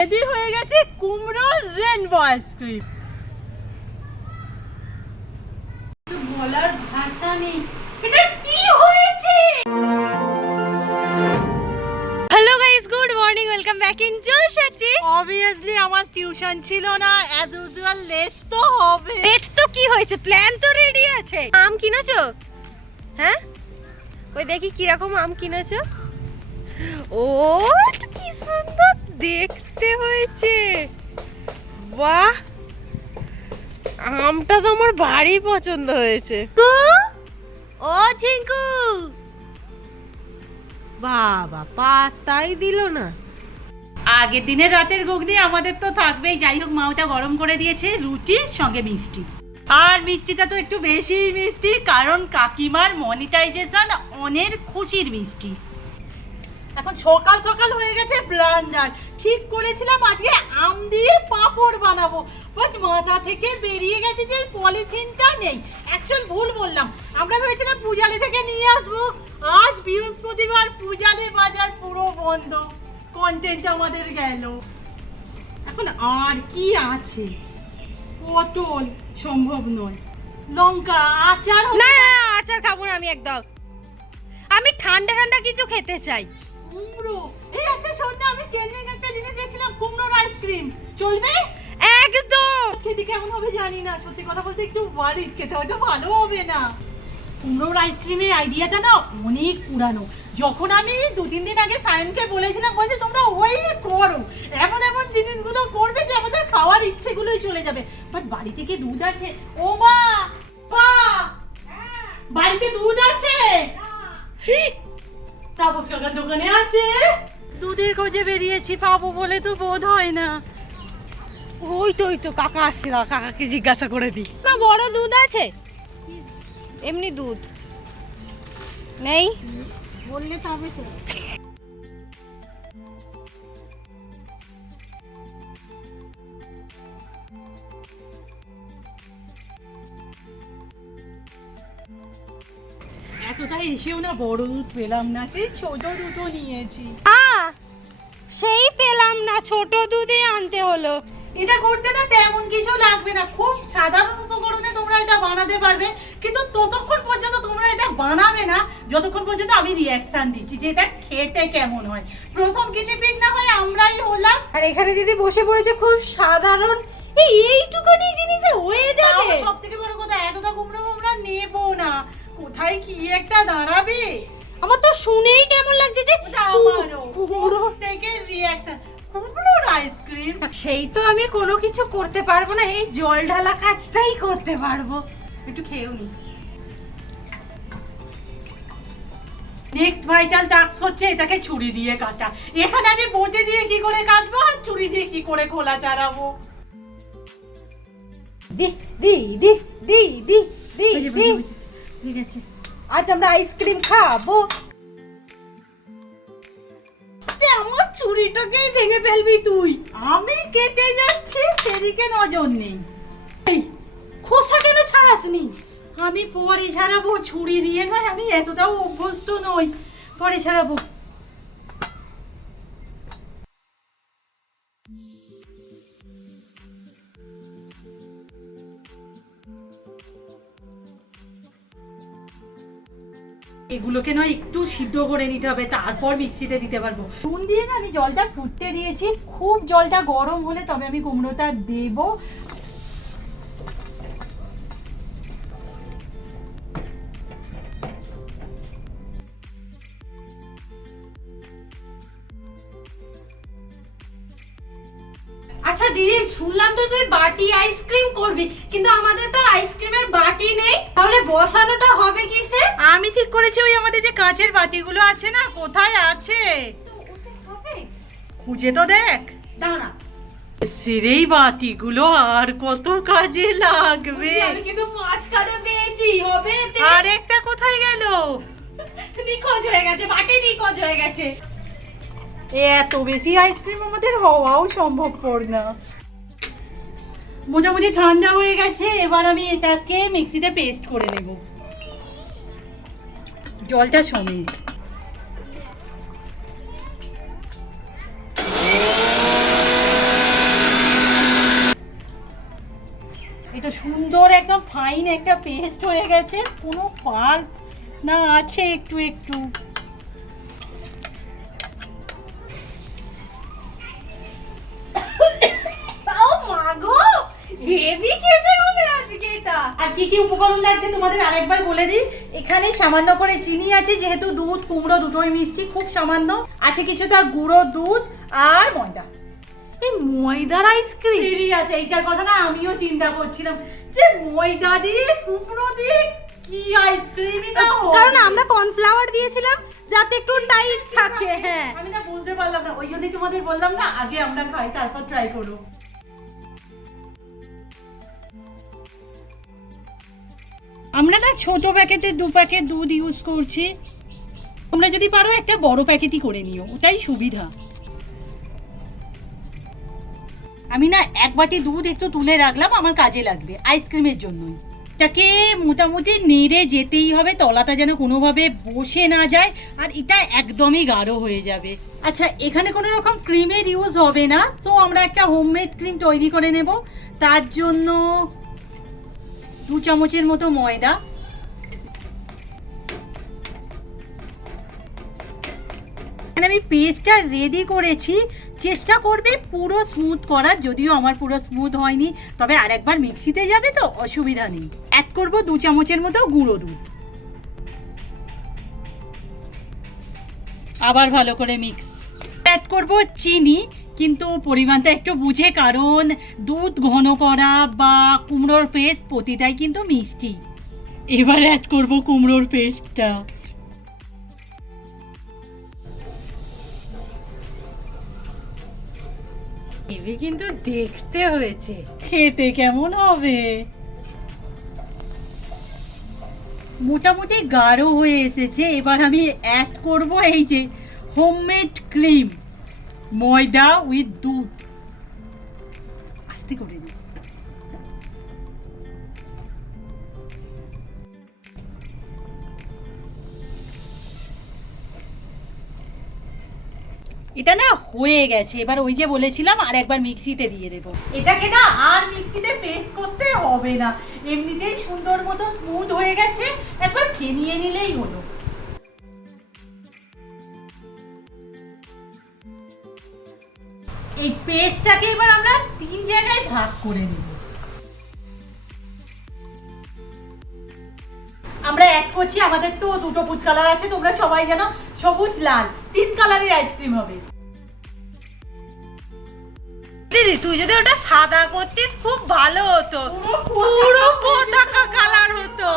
Ready হয়ে গেছে কুমড়ো রেনবো আইসক্রিম বলার ভাষা নেই। এটা কি হয়েছে? Hello guys good morning welcome back in জলসাচি obviously আমার টিউশন ছিল না অ্যাজ ইউজুয়াল লেট তো হবে। তো কি হয়েছে? প্ল্যান তো রেডি আছে। আম কিনেছো? হ্যাঁ? ওই দেখি কীরকম আম কিনেছো। ও কি সুন্দর দেখতে হয়েছে। বাহ! আমটা তো আমার ভারী পছন্দ হয়েছে। ও ঝিঙ্কু! বাবা পাতাই দিল না। আগের দিনের রাতের ঘুগনি আমাদের তো থাকবেই। যাই হোক মা ওটা গরম করে দিয়েছে রুটির সঙ্গে মিষ্টি। আর মিষ্টিটা তো একটু বেশি মিষ্টি কারণ কাকিমার মনিটাইজেশন অনেক খুশির মিষ্টি। এখন সকাল সকাল হয়ে গেছে ব্লান্ডার ঠিক করেছিলাম আজকে আম দিয়ে পাঁপড় বানাবো। বাট মাথা থেকে বেরিয়ে গেছে যে পলিথিনটা নেই। অ্যাকচুয়াল ভুল বললাম। আমরা ভেবেছিলাম পূজালি থেকে নিয়ে আসব। আজ বৃহস্পতিবার পূজালি বাজার পুরো বন্ধ। কন্টেন্ট আমাদের গেল। এখন আর কি আছে? পটল সম্ভব নয়। লঙ্কা আচার না? না, আচার খাব না আমি একদম। আমি ঠান্ডা ঠান্ডা কিছু খেতে চাই। কুমড়ো। এই আচ্ছা শোন না আমি ট্রেন্ডিং একটা জিনিস দেখছিলাম কুমড়োর আইসক্রিম চলবে? একদম। খেতে কেমন হবে জানি না সত্যি কথা বলতে একটু ওয়ারি খেতে হয়তো ভালো হবে না। কুমড়োর আইসক্রিমের আইডিয়াটা না অনেক পুরানো। যখন আমি দু তিন দিন আগে সায়নকে বলেছিলাম বলছে তোমরা ওই করো। এমন এমন জিনিসগুলো করবে যে আমাদের খাওয়ার ইচ্ছেগুলোই চলে যাবে। বাট বাড়ি থেকে দুধ আছে। ও মা মা! বাড়িতে দুধ আছে? তাপস কাকার দোকানে আছে? দুধের খোঁজে বেরিয়েছি পাবো বলে তো বোধ হয় না। ওই তো ওই তো কাকা আসছে না কাকাকে জিজ্ঞাসা করে দিই। না বড় দুধ আছে। এমনি দুধ। নেই? বললে তবে না বড় দুধ পেলাম না সেই ছোট দুটো নিয়েছি। আ সেই পেলাম না ছোট দুধে আনতে হলো। এটা করতে না তেমন কিছু লাগবে না। খুব সাধারণ উপকরণে তোমরা এটা বানাতে পারবে কিন্তু ততক্ষণ পর্যন্ত তোমরা এটা বানাবে না যতক্ষণ পর্যন্ত আমি রিয়াকশন দিচ্ছি যে এটা খেতে কেমন হয়। প্রথম কিনে পিক না হয় আমরাই হলাম। আর এখানে দিদি বসে পড়েছে খুব সাধারণ। এই এইটুখানি জিনিসে হয়ে যাবে। সব থেকে বড় কথা এতটা কুমড়ো আমরা নেব না। কোথায় কি একটা দাঁড়াবে? আমার তো শুনেই কেমন লাগছে যে কুমড়ো থেকে রিয়াকশন কুমড়োর আইসক্রিম সেই তো আমি কোনো কিছু করতে পারব না এই জল ঢালা কাজটাই করতে পারব। একটু খেয়েও নি। নেক্সট ভাইটাল টাস্ক হচ্ছে এটাকে ছুরি দিয়ে কাটা। এখানে আমি বোঁটে দিয়ে কি করে কাটবো আর ছুরি দিয়ে কি করে খোলা চালাবো দি দি দি দি দি দি দি। ঠিক আছে। আজ আমরা আইসক্রিম খাব। আমার চুরিটাকেই ভেঙে ফেলবি তুই। আমি কেটে যাচ্ছি সেদিকে নজর নেই। খোসা কেন ছাড়াসনি? আমি পরে ছাড়াবো ছুরি দিয়ে নয় আমি এতটাও অভ্যস্ত নই। পরে ছাড়াবো। এগুলোকে নয়, একটু সিদ্ধ করে নিতে হবে, তারপর মিক্সিতে দিতে পারব। নুন দিয়ে না আমি জলটা ফুটতে দিয়েছি। খুব জলটা গরম হলে তবে আমি কুমড়োটা দেবো। আচ্ছা দিদি শুনলাম তো তুই বাটি আইসক্রিম করবি কিন্তু আমাদের তো আইসক্রিমের বাটি নেই। তাহলে বসানোটা হবে কিসে? আমি ঠিক করেছি ওই আমাদের যে কাঁচের বাটিগুলো আছে না কোথায় আছে? খুঁজে তো দেখ। দাঁড়া। সিরেই বাটিগুলো আর কত কাজে লাগবে। আমি কিন্তু মাছ কাটা পেয়েছি হবে? আর একটা কোথায় গেল? নিখোঁজ হয়ে গেছে বাটি নিখোঁজ হয়ে গেছে। এত বেশি আইসক্রিম আমাদের হওয়াও সম্ভব সম্ভবপর না। মোটামুটি ঠান্ডা হয়ে গেছে, এবার আমি এটাকে মিক্সিতে পেস্ট করে নেব। জলটা সমেত। এটা সুন্দর একদম ফাইন একটা পেস্ট হয়ে গেছে, কোনো পাল না আছে একটু একটু। কি কি উপকরণ লাগছে তোমাদের আরেকবার বলে দিই? এখানে সামান্য করে চিনি আছে যেহেতু দুধ কুমড়ো দুটোই মিষ্টি খুব সামান্য। আছে কিছুটা গুঁড়ো দুধ আর ময়দা। এই ময়দার আইসক্রিম সিরিয়াস এইটার কথা না আমিও চিন্তা করছিলাম। যে ময়দা দিয়ে কুমড়ো দিয়ে কি আইসক্রিমই না হবে। কারণ আমরা কর্নফ্লাওয়ার দিয়েছিলাম যাতে একটু টাইট থাকে হ্যাঁ। আমি না বুঝতে পারলাম না ওই জন্যই তোমাদের বললাম না আগে আমরা খাই তারপর ট্রাই করো। আমরা না ছোট প্যাকেটে দু প্যাকেট দুধ ইউজ করছি। তোমরা যদি পারো একটা বড় প্যাকেটই করে নিও, ওটাই সুবিধা। আমি না এক বাটি দুধ একটু তুলে রাখলাম, আমার কাজে লাগবে আইসক্রিমের জন্যই। এটাকে মোটামুটি নেড়ে যেতেই হবে, তলাটা যেন কোনোভাবে বসে না যায়, আর এটা একদমই গাঢ় হয়ে যাবে। আচ্ছা এখানে কোনো রকম ক্রিমের ইউজ হবে না সো আমরা একটা হোমমেড ক্রিম তৈরি করে নেব। তার জন্য দু চামচের মতো ময়দা। আমি পেস্টটা রেডি করেছি। চেষ্টা করবে পুরো স্মুথ করার, যদিও আমার পুরো স্মুথ হয়নি, তবে আরেকবার মিক্সিতে যাবে তো অসুবিধা নেই। অ্যাড করব দু চামচের মতো গুঁড়ো দুধ। আবার ভালো করে মিক্স অ্যাড করব চিনি কিন্তু পরিমাণটা একটু বুঝে কারণ দুধ ঘন করা বা কুমড়োর পেস্ট প্রতিটাই কিন্তু মিষ্টি। এবার অ্যাড করব কুমড়োর পেস্টটা। হেভি কিন্তু দেখতে হয়েছে। খেতে কেমন হবে? মোটামুটি গাঢ় হয়ে এসেছে। এবার আমি অ্যাড করব এই যে হোমমেড ক্রিম ময়দা উইথ দুধ। আস্তে করে দিই এটা না হয়ে গেছে। এবার ওই যে বলেছিলাম, আর একবার মিক্সিতে দিয়ে দেব। এটাকে না আর মিক্সিতে পেস্ট করতে হবে না। এমনিতেই সুন্দর মতো স্মুথ হয়ে গেছে। একবার ফেনিয়ে নিলেই হলো। পেস্টটাকে এবার আমরা তিন জায়গায় ভাগ করে নেব। আমরা এক করছি আমাদের তো দুটো ফুড কালার আছে তোমরা সবাই জানো সবুজ লাল। তিন কালারের আইসক্রিম হবে। দিদি তুই যদি ওটা সাদা করতিস খুব ভালো হতো। পুরো পুরো পতাকা কালার হতো।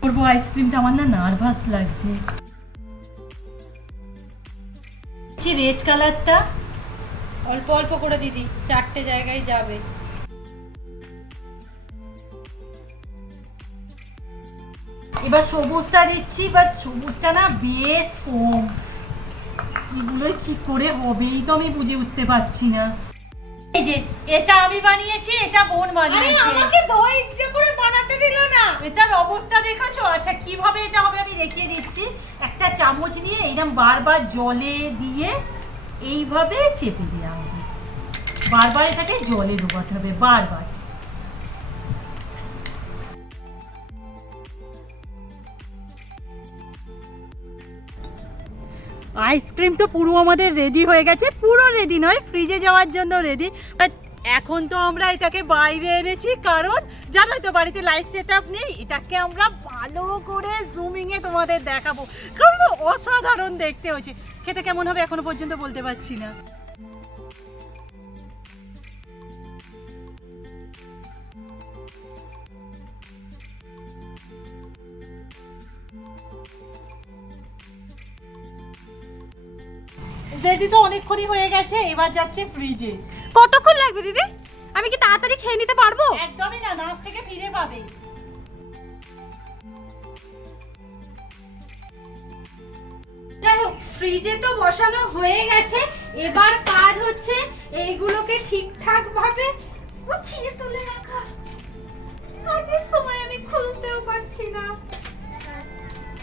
করব আইসক্রিমটা আমার না নার্ভাস লাগছে। রেড কালারটা অল্প অল্প করে দিদি চারটে জায়গায় যাবে। এবার সবুজটা দিচ্ছি বাট সবুজটা না বেশ কম। এগুলো কি করে হবেই তো আমি বুঝে উঠতে পারছি না। এই যে এটা আমি বানিয়েছি এটা বোন বানিয়েছে। ধৈর্য করে বানাতে দিল না। এটার অবস্থা দেখেছ? আচ্ছা কীভাবে এটা হবে আমি দেখিয়ে দিচ্ছি। একটা চামচ নিয়ে এইরকম বারবার জলে দিয়ে এইভাবে চেপে দেওয়া হবে। বারবার এটাকে জলে ডোবাতে হবে, বারবার। আইসক্রিম তো পুরো আমাদের রেডি হয়ে গেছে, পুরো রেডি নয় ফ্রিজে যাওয়ার জন্য রেডি বাট এখন তো আমরা এটাকে বাইরে এনেছি, কারণ জানো তো, বাড়িতে লাইট সেট আপ নেই, এটাকে আমরা ভালো করে জুমিংয়ে তোমাদের দেখাবো। কারণ অসাধারণ দেখতে হয়েছে। খেতে কেমন হবে এখনও পর্যন্ত বলতে পারছি না। রেডি তো অনেকক্ষণই হয়ে গেছে এবার যাচ্ছে ফ্রিজে কতক্ষণ লাগবে দিদি? আমি কি তাড়াতাড়ি খেয়ে নিতে পারব? একদমই না নাচ থেকে ফিরে পাবে। ফ্রিজে তো বসানো হয়ে গেছে, এবার কাজ হচ্ছে এইগুলোকে ঠিকঠাক ভাবে গুছিয়ে তুলে রাখা। কাজের সময় আমি খুলতেও পারছি না।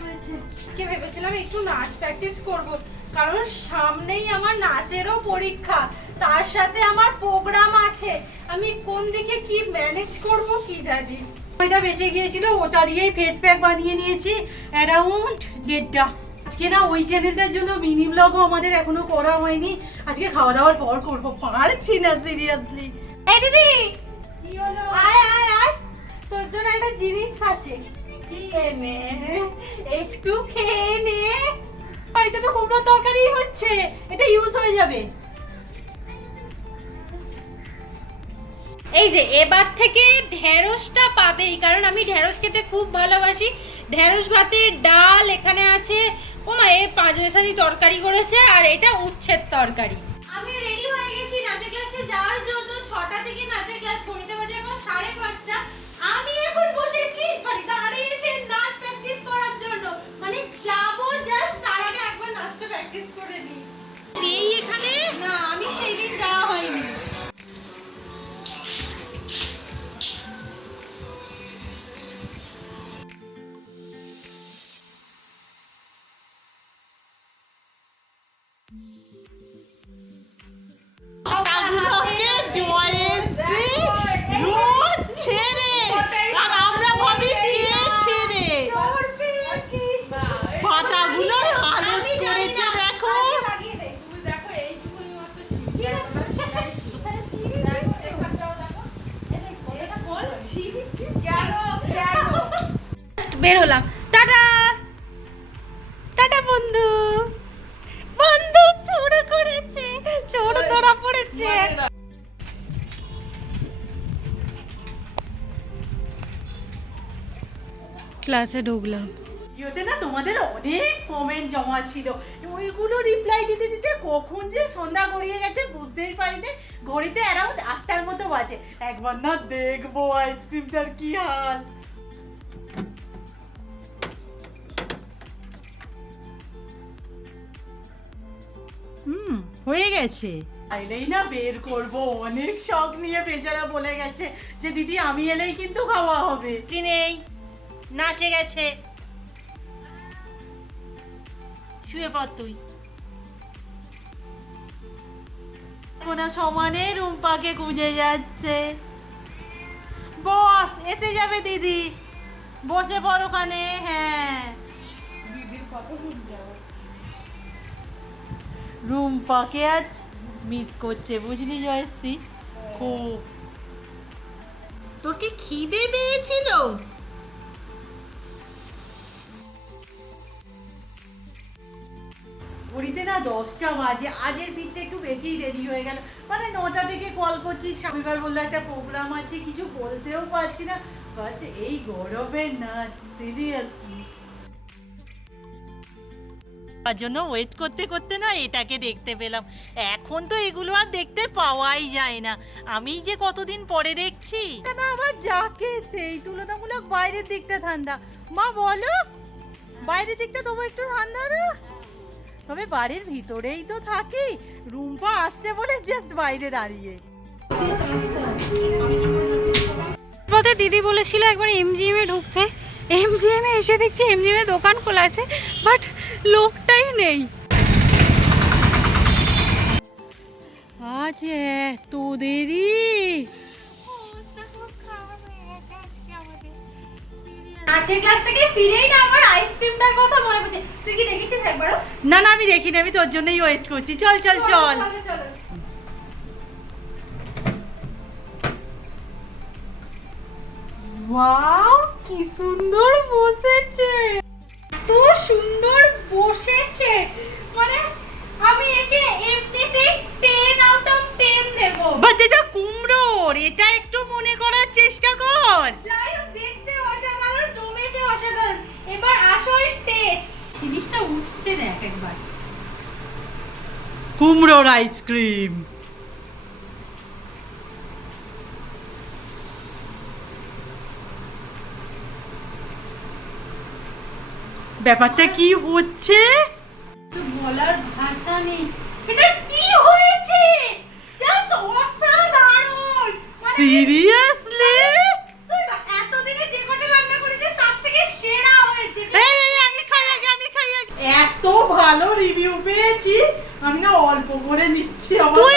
আজকে ভেবেছিলাম একটু নাচ প্র্যাকটিস করব, কারণ সামনেই আমার নাচেরও পরীক্ষা, তার সাথে আমার প্রোগ্রাম আছে। আমি কোন দিকে কি ম্যানেজ করব কি জানি। ওইটা বেঁচে গিয়েছিল, ওটা দিয়েই ফেস প্যাক বানিয়ে নিয়েছি অ্যারাউন্ড দেড়টা। আজকে না ওই চ্যানেলটার জন্য মিনি ব্লগও আমাদের এখনও করা হয়নি। আজকে খাওয়া দাওয়ার পর করব। পারছি না সিরিয়াসলি এই দিদি! কি হলো? আয় আয় আয়। তোর জন্য একটা জিনিস আছে। খেয়ে নে একটু খেয়ে নে। বাড়িতে তো কুমড়োর তরকারি হচ্ছে। এটা ইউজ হয়ে যাবে। এই যে এবার থেকে ঢেঁড়সটা পাবেই। কারণ আমি ঢেঁড়স খেতে খুব ভালোবাসি। ঢেঁড়স ভাতের ডাল এখানে আছে। ও মা এ পাঁচ মেশালি তরকারি করেছে আর এটা উচ্ছের তরকারি। আমি রেডি হয়ে গেছি নাচের ক্লাসে যাওয়ার জন্য। ছটা থেকে নাচের ক্লাস পড়িতে বাজে এখন সাড়ে পাঁচটা। আমি এখন বসেছি সরি দাঁড়িয়েছি নাচ প্র্যাকটিস করার জন্য। মানে যাব জাস্ট তার আগে একবার নাচটা প্র্যাকটিস করে নিই। বের হলাম। টাটা! টাটা বন্ধু। বন্ধু চোর করেছে। চোর ধরা পড়েছে। ক্লাসে ঢুকলাম। ভিডিওতে না তোমাদের অনেক কমেন্ট জমা ছিল। ওইগুলো রিপ্লাই দিতে দিতে কখন যে সন্ধ্যা গড়িয়ে গেছে বুঝতেই পারিনি। ঘড়িতে অ্যারাউন্ড আটটার মতো বাজে। একবার না দেখব আইসক্রিমটার কি হাল। হুম হয়ে গেছে। আইলেই না বের করব অনেক শখ নিয়ে বেচারা বলে গেছে যে দিদি আমি এলেই কিন্তু খাওয়া হবে। কি নেই? নাচে গেছে। শুয়ে পড় তুই। কোনা সমানে রুম্পাকে খুঁজে যাচ্ছে। বস এসে যাবে দিদি। বসে পড় ওখানে হ্যাঁ। রুম্পাকে আজ মিস করছে, বুঝলি জয়শ্রী? খুব। তোর কি খিদে পেয়েছিল? ঘড়িতে না দশটা বাজে, আজের ফিরতে একটু বেশি দেরি হয়ে গেল। মানে নটা থেকে কল করছি, স্বামীবার বলল, একটা প্রোগ্রাম আছে, কিছু বলতেও পারছি না। বাট এই গরমে নাচ সিরিয়াসলি তার জন্য ওয়েট করতে করতে না এটাকে দেখতে পেলাম। এখন তো এগুলো আর দেখতে পাওয়াই যায় না। আমি যে কতদিন পরে দেখছি। না আবার যাকে সেই তুলনামূলক বাইরের দিকটা ঠান্ডা। মা বলো। বাইরের দিকটা তবু একটু ঠান্ডা না? তবে বাড়ির ভিতরেই তো থাকি। রুম্পা আসছে বলে জাস্ট বাইরে দাঁড়িয়ে। পথে দিদি বলেছিল একবার এমজিএম এ ঢুকতে। এমজিএম এ এসে দেখছি এমজিএম এ দোকান খোলা আছে বাট লোকটাই নেই। আজ এত দেরি? নাচের ক্লাস থেকে ফিরেই না আমার আইসক্রিমটার কথা মনে পড়ছে। তুই কি দেখেছিস একবারও? না না আমি দেখিনি আমি তোর জন্যই ওয়েট করছি। চল চল চল ওয়াও কি সুন্দর বসেছে। এত সুন্দর বসেছে। মানে আমি একে এমনিতেই 10 আউট অফ 10 দেব বাট এটা কুমড়োর এটা একটু মনে করার চেষ্টা কর। যাই হোক দেখতে অসাধারণ জমেছে অসাধারণ। এবার আসল টেস্ট জিনিসটা উঠছে দেখ একবার। কুমড়োর আইসক্রিম ব্যাপারটা কি হচ্ছে? বলার ভাষা নেই। এটা কি হয়েছে? জাস্ট অসাধারণ! মানে সিরিয়াসলি তুই এতদিনে যে কটা রান্না করেছিস তার থেকে সেরা হয়েছে। এই এই, আমি খাই আগে আমি খাই আগে। এত ভালো রিভিউ পেয়েছি। আমি না অল্প করে নিচ্ছি আমার তুই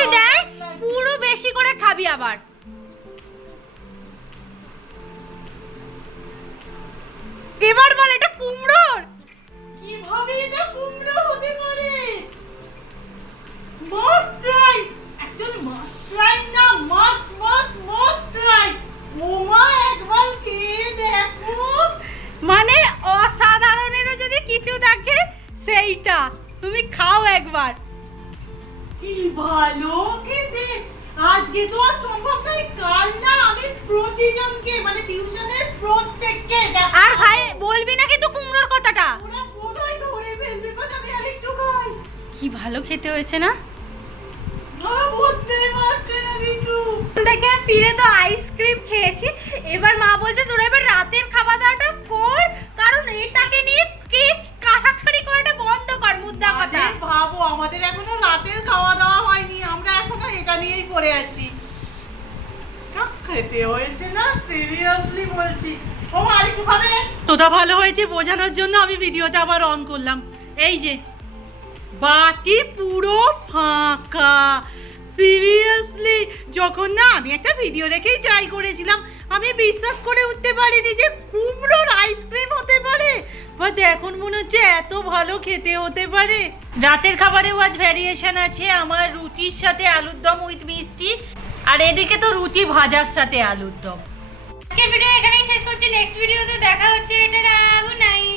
ভালো খেতে হয়েছে না? থেকে ফিরে তো আইসক্রিম খেয়েছি। এবার মা বলছে তোরা এবার রাতের খাওয়া দাওয়াটা কর কারণ এটাকে নিয়ে কেক কাড়াকাড়ি করাটা বন্ধ কর মুদ্রা কথা। ভাবো আমাদের এখনও রাতের খাওয়া দাওয়া হয়নি আমরা এখনও এটা নিয়েই পড়ে আছি। খেতে হয়েছে না সিরিয়াসলি বলছি। ও আরেকটু খাবে তোটা ভালো হয়েছে বোঝানোর জন্য আমি ভিডিওটা আবার অন করলাম। এই যে বাটি পুরো ফাঁকা। সিরিয়াসলি যখন না, আমি একটা ভিডিও দেখেই ট্রাই করেছিলাম। আমি বিশ্বাস করে উঠতে পারিনি যে কুমড়োর আইসক্রিম হতে পারে। বাট এখন মনে হচ্ছে এত ভালো খেতে হতে পারে। রাতের খাবারেও আজ ভ্যারিয়েশন আছে। আমার রুটির সাথে আলুর দম উইথ মিষ্টি। আর এদিকে তো রুটি ভাজার সাথে আলুর দম। আজকের ভিডিও এখানেই শেষ করছি। নেক্সট ভিডিওতে দেখা হচ্ছে। এটা নাইট